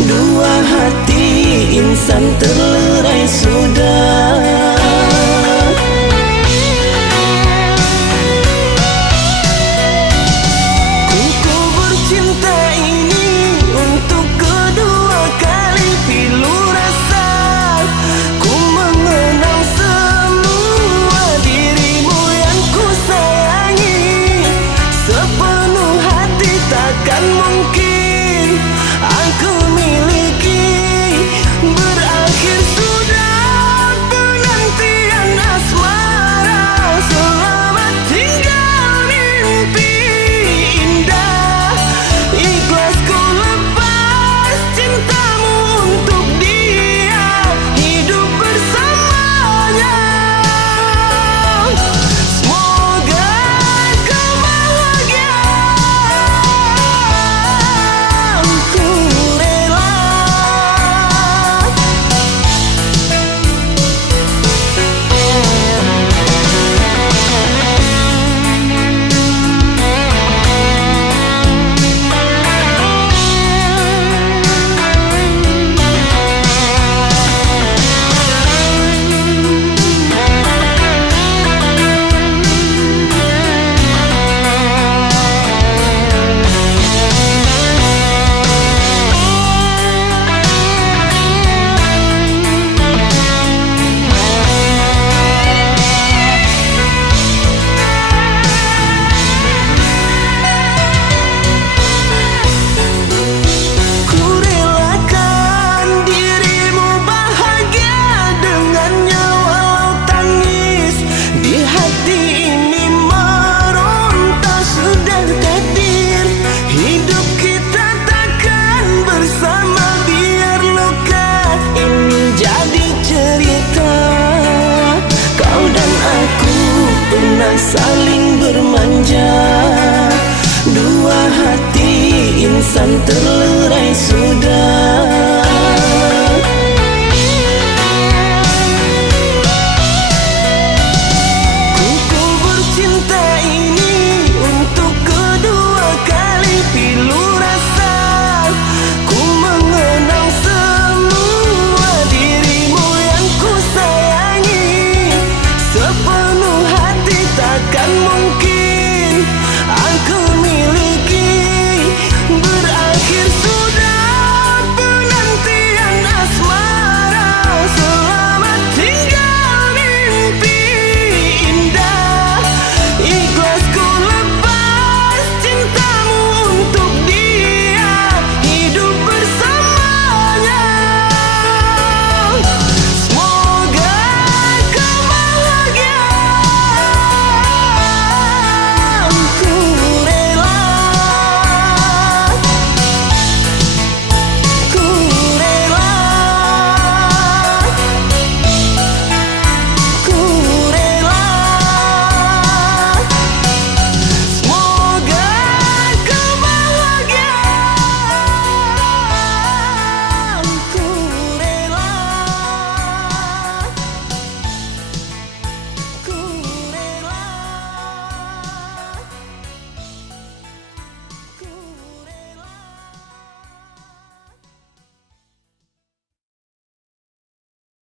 dua hati insan terlerai sudah. Ku bercinta ini untuk kedua kali, pilu rasa ku mengenang semua dirimu yang ku sayangi sepenuh hati. Takkan mungkin aku miliki berakhir saling bermanja. Dua hati insan terlerai sudah.